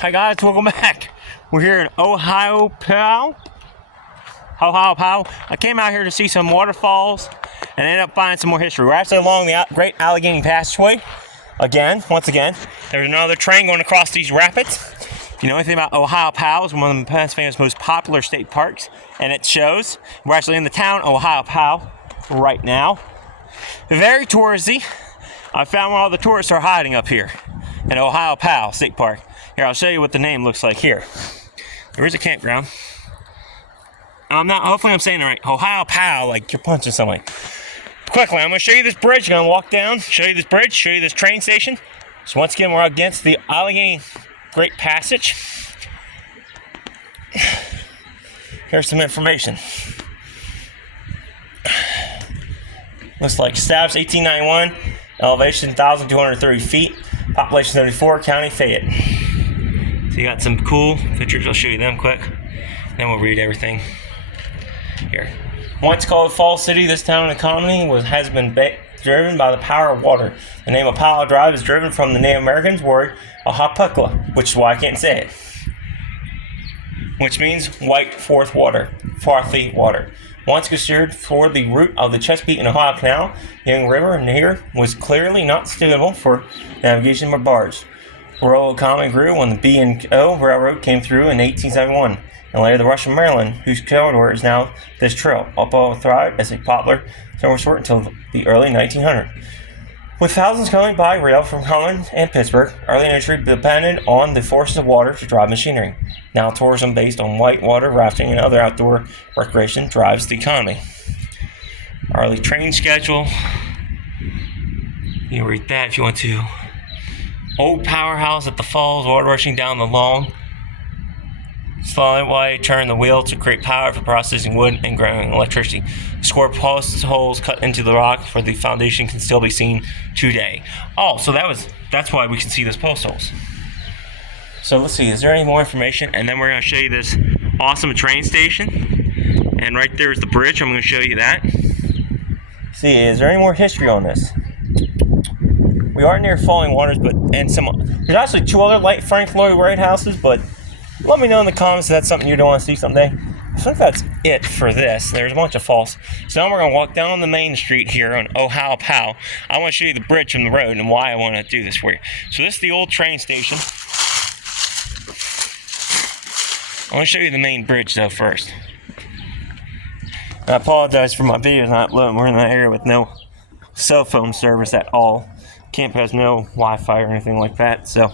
Hi guys, welcome back. We're here in Ohiopyle. I came out here to see some waterfalls and ended up finding some more history. We're actually along the Great Allegheny Passageway. Once again, there's another train going across these rapids. If you know anything about Ohiopyle, it's one of Pennsylvania's most popular state parks, and it shows. We're actually in the town Ohiopyle right now. Very touristy. I found where all the tourists are hiding up here in Ohiopyle State Park. Here, I'll show you what the name looks like here. There is a campground. Hopefully I'm saying it right. Ohiopyle, like you're punching somebody. Quickly, I'm going to show you this bridge. I'm going to walk down, show you this bridge, show you this train station. So once again, we're against the Allegheny Great Passage. Here's some information. Looks like established 1891, elevation 1,230 feet, population 74, county Fayette. So you got some cool pictures. I'll show you them quick. Then we'll read everything. Here. Once called Falls City, this town economy has been driven by the power of water. The name of Pyle Drive is driven from the Native Americans' word Ohiopyle, which is why I can't say it, which means white frothy water. Once considered for the route of the Chesapeake and Ohio Canal, the Young River here was clearly not suitable for navigation by barge. The rural economy grew when the B&O Railroad came through in 1871, and later the Russian Maryland, whose corridor is now this trail. Ohiopyle thrived as a popular summer resort until the early 1900s. With thousands coming by rail from Holland and Pittsburgh, early industry depended on the forces of water to drive machinery. Now tourism based on whitewater rafting and other outdoor recreation drives the economy. Early train schedule. You can read that if you want to. Old powerhouse at the falls, water rushing down the long. Slowly while you turn the wheel to create power for processing wood and growing electricity. Square post holes cut into the rock for the foundation can still be seen today. Oh, so that's why we can see those post holes. So let's see, is there any more information? And then we're going to show you this awesome train station. And right there is the bridge. I'm going to show you that. See, is there any more history on this? We are near falling waters, there's actually two other Frank Lloyd Wright houses, but let me know in the comments if that's something you don't want to see someday. I think that's it for this. There's a bunch of falls. So now we're going to walk down the main street here on Ohiopyle. I want to show you the bridge from the road and why I want to do this for you. So this is the old train station. I want to show you the main bridge though first. I apologize for my videos not uploading. We're in an area with no cell phone service at all. Camp has no Wi-Fi or anything like that, so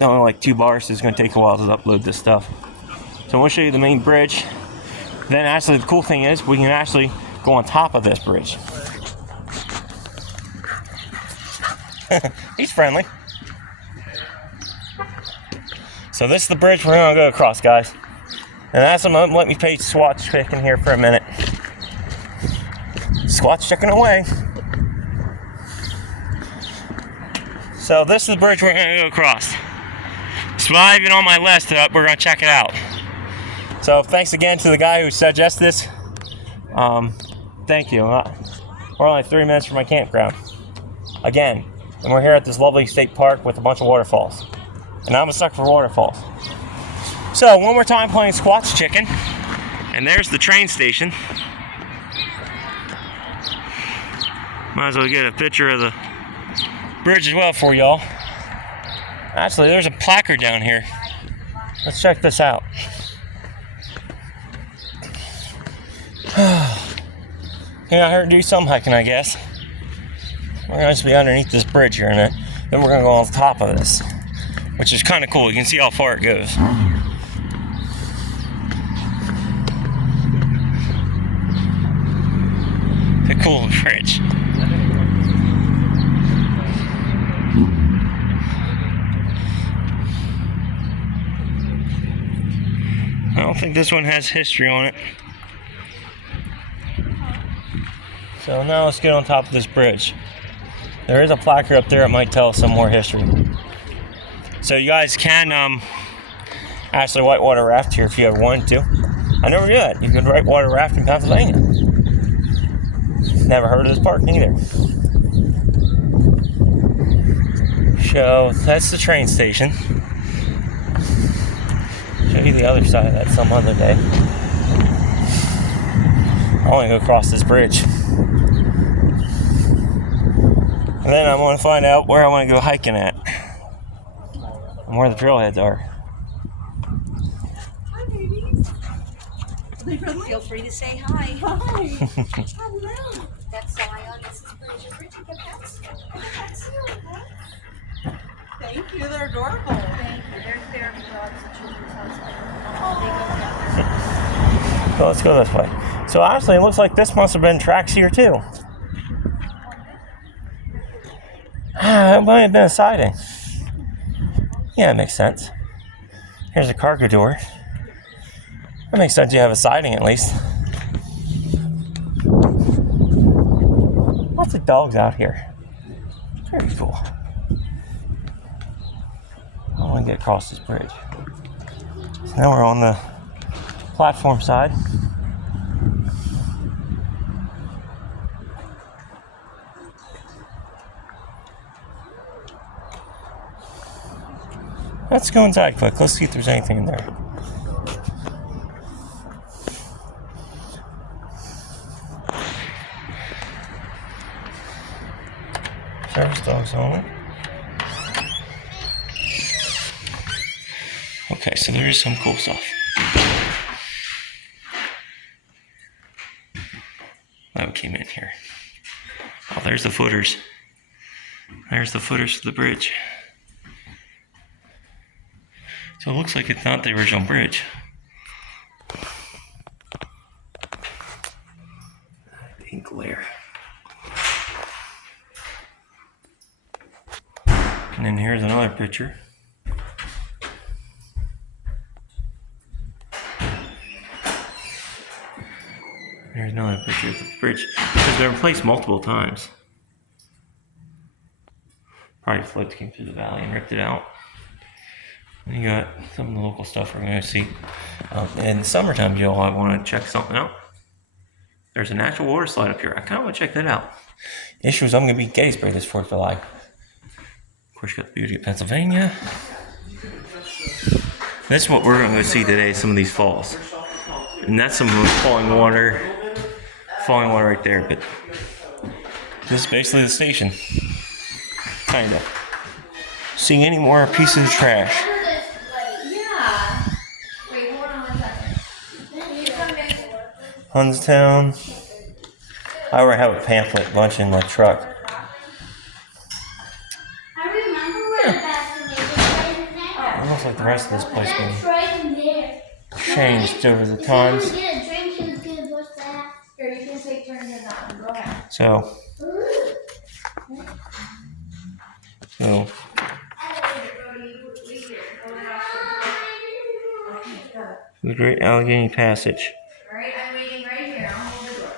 only like 2 bars, so it's going to take a while to upload this stuff. So I'm going to show you the main bridge. Then actually the cool thing is we can actually go on top of this bridge. He's friendly. So this is the bridge we're going to go across, guys. And that's what let me play Swatch chicken here for a minute. Swatch chicken away. So this is the bridge we're going to go across. It's not even on my list, we're going to check it out. So thanks again to the guy who suggested this. Thank you. We're only 3 minutes from my campground. Again, and we're here at this lovely state park with a bunch of waterfalls. And I'm a sucker for waterfalls. So one more time playing Squatch Chicken. And there's the train station. Might as well get a picture of the bridge as well for y'all. Actually, there's a placard down here. Let's check this out. Came out here to do some hiking, I guess. We're going to be underneath this bridge here in a minute. Then we're going to go on top of this, which is kind of cool. You can see how far it goes. It's a cool bridge. I don't think this one has history on it. So now let's get on top of this bridge. There is a placard up there that might tell us some more history. So you guys can actually whitewater raft here if you ever wanted to. I never knew that. You could whitewater raft in Pennsylvania. Never heard of this park either. So that's the train station. Show you the other side of that some other day. I want to go across this bridge. And then I want to find out where I want to go hiking at. And where the trailheads are. Hi, babies. Feel free to say hi. Hi. Hello. That's Zion. This is Bridget. Bridget, get that seal. Get that seal, okay? Thank you. They're adorable. Thank you. They're therapy dogs at Children's Hospital. They go together. So let's go this way. So honestly, it looks like this must have been tracks here too. It might have been a siding. Yeah, it makes sense. Here's a cargo door. That makes sense, you have a siding at least. Lots of dogs out here. Very cool. I want to get across this bridge. So now we're on the platform side. Let's go inside quick. Let's see if there's anything in there. Service dogs only. Okay, so there is some cool stuff. That came in here. Oh, there's the footers. There's the footers for the bridge. So it looks like it's not the original bridge. Pink glare. And then here's another picture. There's another picture of the bridge. It's been replaced multiple times. Probably floods came through the valley and ripped it out. And you got some of the local stuff we're going to see. In the summertime, y'all, I want to check something out. There's a natural water slide up here. I kind of want to check that out. The issue is I'm going to be Gettysburg this 4th of July. Of course, you got the beauty of Pennsylvania. This is what we're going to see today, some of these falls. And that's some falling water right there. But this is basically the station. Kind of. Seeing any more pieces of trash. Yeah. Wait, hold on 1 second. You come in. Hunstown. I already have a pamphlet bunch in my truck. I remember where the bathroom is. It's right in there. It looks like the rest of this place It's been right in there. changed over the If you times. want to get a drink, it's good. What's that? Here, you can take turns in that one. Go ahead. So the Great Allegheny Passage. Alright, I'm waiting right here. I'll hold the door.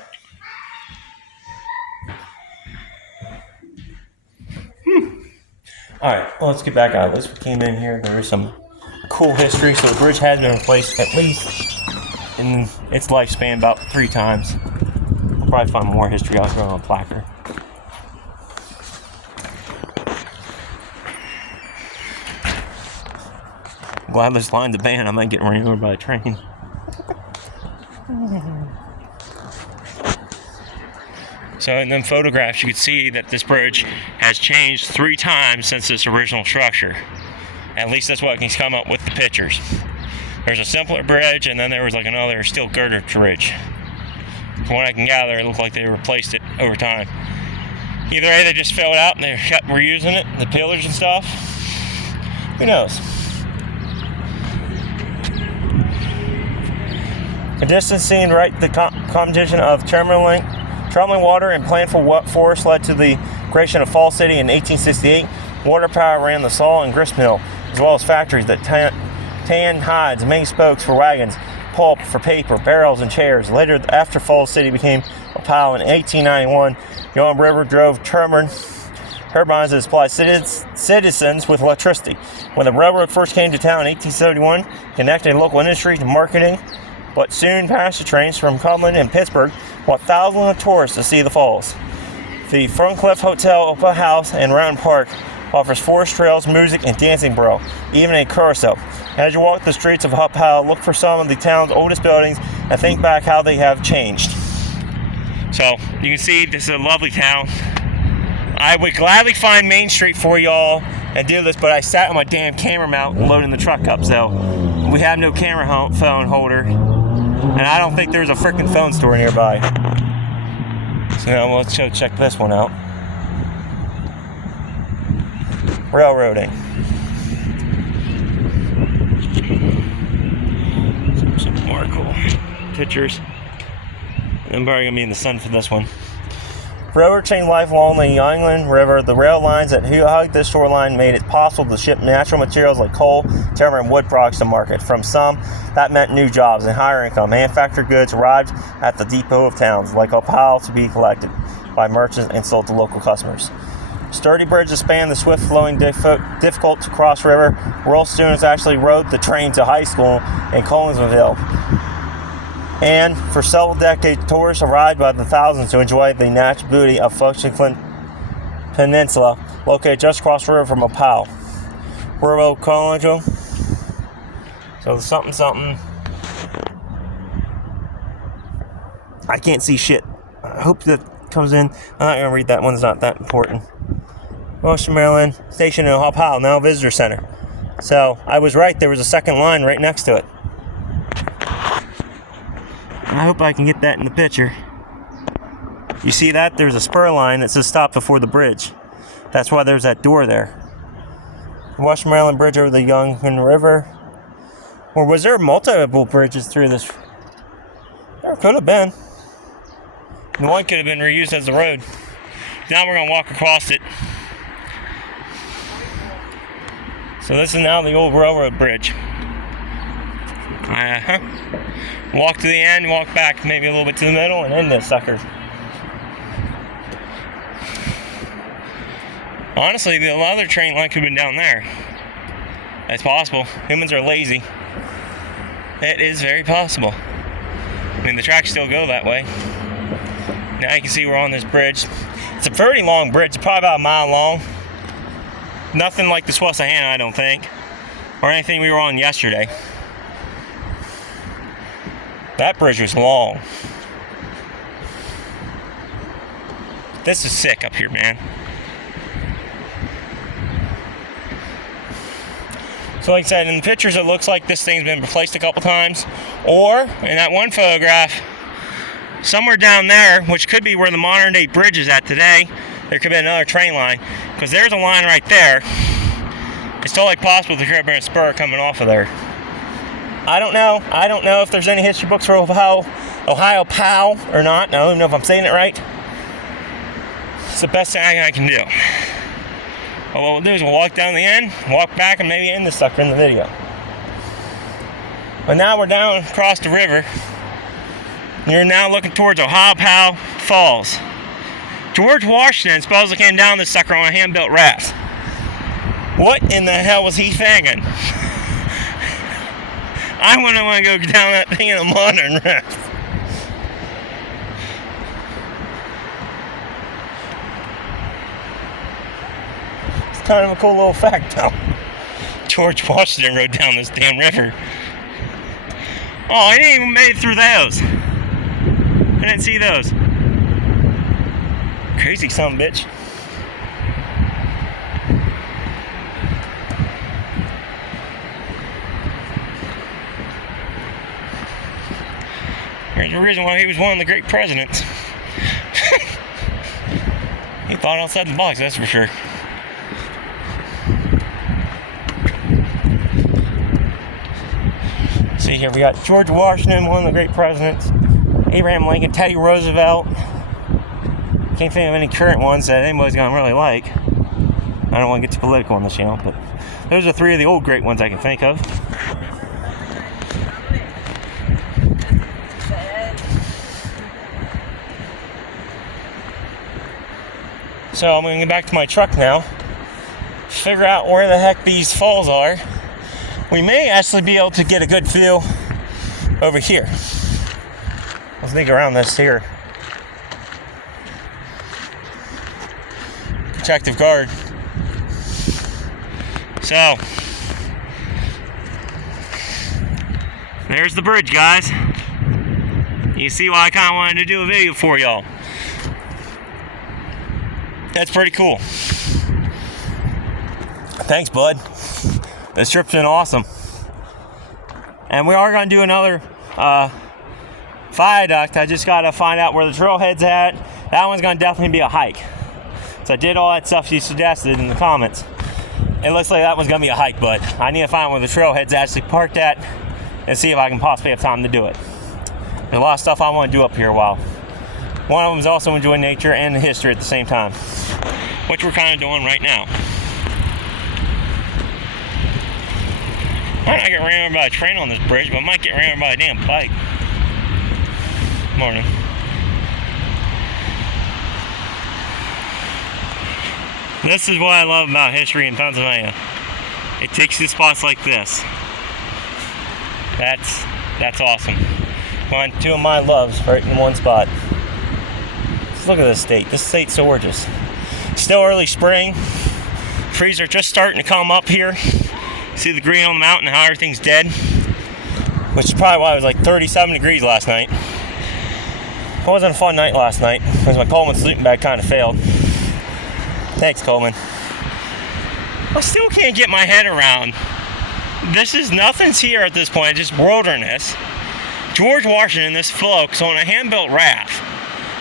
Alright, well, let's get back out of this. We came in here, there is some cool history. So the bridge has been replaced at least in its lifespan about 3 times. I'll probably find more history out here on a placard. I'm glad this line's a band. I might get run over by a train. So in them photographs, you can see that this bridge has changed 3 times since its original structure. At least that's what he's come up with the pictures. There's a simpler bridge, and then there was like another steel girder bridge. From what I can gather, it looked like they replaced it over time. Either A, they just filled out and they kept reusing it, the pillars and stuff. Who knows? A distance seen right, the combination of tumbling water and planful forest led to the creation of Fall City in 1868. Water power ran the saw and grist mill, as well as factories that tanned hides, many spokes for wagons, pulp for paper, barrels, and chairs. Later, after Fall City became Ohiopyle in 1891, Young River drove turbines that supplied citizens with electricity. When the railroad first came to town in 1871, connected local industry to marketing, but soon passed the trains from Cumberland and Pittsburgh, brought thousands of tourists to see the falls. The Ferncliff Hotel, Opera House, and Round Park offers forest trails, music, and dancing bro, even a carousel. As you walk the streets of Ohiopyle, look for some of the town's oldest buildings and think back how they have changed. So you can see this is a lovely town. I would gladly find Main Street for y'all and do this, but I sat on my damn camera mount loading the truck up, so we have no camera phone holder, and I don't think there's a freaking phone store nearby. So now let's go check this one out. Railroading. Some more cool pictures. I'm probably gonna be in the sun for this one. Railroad chain life along the Yangling River. The rail lines that hugged this shoreline made it possible to ship natural materials like coal, timber, and wood products to market. From some, that meant new jobs and higher income. Manufactured goods arrived at the depot of towns like Ohiopyle to be collected by merchants and sold to local customers. Sturdy bridges span the swift-flowing, difficult to cross river. Rural students actually rode the train to high school in Collinsville. And for several decades, tourists arrived by the thousands to enjoy the natural beauty of Flint Peninsula, located just across the river from Ohiopyle. Rural Colonial. So something. I can't see shit. I hope that comes in. I'm not gonna read that one. It's not that important. Western Maryland station in Ohiopyle, now a visitor center. So I was right. There was a second line right next to it. I hope I can get that in the picture. You see that? There's a spur line that says stop before the bridge. That's why there's that door there. The Western Maryland Bridge over the Yangling River. Or was there multiple bridges through this? There could have been. The one could have been reused as the road. Now we're going to walk across it. So this is now the old railroad bridge. Walk to the end, walk back maybe a little bit to the middle, and end this sucker. Honestly, the other train line could have been down there. That's possible. Humans are lazy. It is very possible. I mean, the tracks still go that way. Now you can see we're on this bridge. It's a pretty long bridge. It's probably about a mile long. Nothing like the Susquehanna, I don't think, or anything we were on yesterday. That bridge was long. This is sick up here, man. So like I said, in the pictures it looks like this thing's been replaced a couple times. Or, in that one photograph, somewhere down there, which could be where the modern day bridge is at today, there could be another train line. Because there's a line right there. It's totally possible there could have been a spur coming off of there. I don't know. I don't know if there's any history books for Ohiopyle or not. I don't even know if I'm saying it right. It's the best thing I can do. Well, what we'll do is we'll walk down the end, walk back, and maybe end this sucker in the video. But now we're down across the river. You're now looking towards Ohiopyle Falls. George Washington supposedly came down this sucker on a hand-built raft. What in the hell was he thinking? I wouldn't want to go down that thing in a modern raft. It's kind of a cool little fact, though. George Washington rode down this damn river. Oh, I didn't even make it through those. I didn't see those. Crazy son of a bitch. There's a reason why he was one of the great presidents. He thought outside the box, that's for sure. See here, we got George Washington, one of the great presidents. Abraham Lincoln, Teddy Roosevelt. Can't think of any current ones that anybody's gonna really like. I don't want to get too political on this channel, but those are three of the old great ones I can think of. So I'm gonna get back to my truck now, figure out where the heck these falls are. We may actually be able to get a good feel over here. Let's dig around this here. Protective guard. So, There's the bridge, guys. You see why I kind of wanted to do a video for y'all. That's pretty cool. Thanks, bud. This trip's been awesome. And we are going to do another viaduct. I just got to find out where the trailhead's at. That one's going to definitely be a hike. So I did all that stuff you suggested in the comments. It looks like that one's going to be a hike, but I need to find where the trailhead's actually parked at and see if I can possibly have time to do it. There's a lot of stuff I want to do up here while one of them is also enjoying nature and the history at the same time, which we're kind of doing right now. I might not get ran over by a train on this bridge, but I might get ran over by a damn bike. Morning. This is what I love about history in Pennsylvania. It takes you to spots like this. That's awesome. Find two of my loves right in one spot. Just look at this state. This state's so gorgeous. Still early spring. Trees are just starting to come up here. See the green on the mountain, how everything's dead. Which is probably why it was like 37 degrees last night. It wasn't a fun night last night because my Coleman sleeping bag kind of failed. Thanks, Coleman. I still can't get my head around. Nothing's here at this point, just wilderness. George Washington, this folks on a hand-built raft.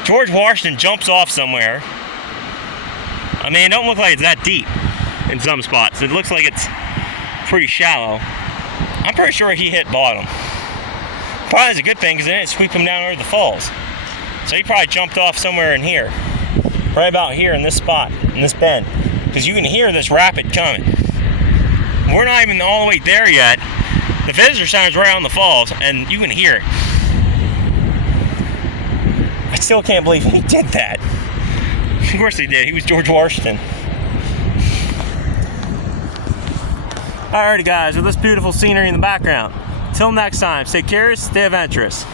George Washington jumps off somewhere. I mean, it don't look like it's that deep in some spots. It looks like it's pretty shallow. I'm pretty sure he hit bottom. Probably is a good thing because it didn't sweep him down over the falls. So he probably jumped off somewhere in here. Right about here in this spot, in this bend. Because you can hear this rapid coming. We're not even all the way there yet. The visitor center's right on the falls, and you can hear it. I still can't believe he did that. Of course he did. He was George Washington. Alrighty guys, with this beautiful scenery in the background. Till next time, stay curious, stay adventurous.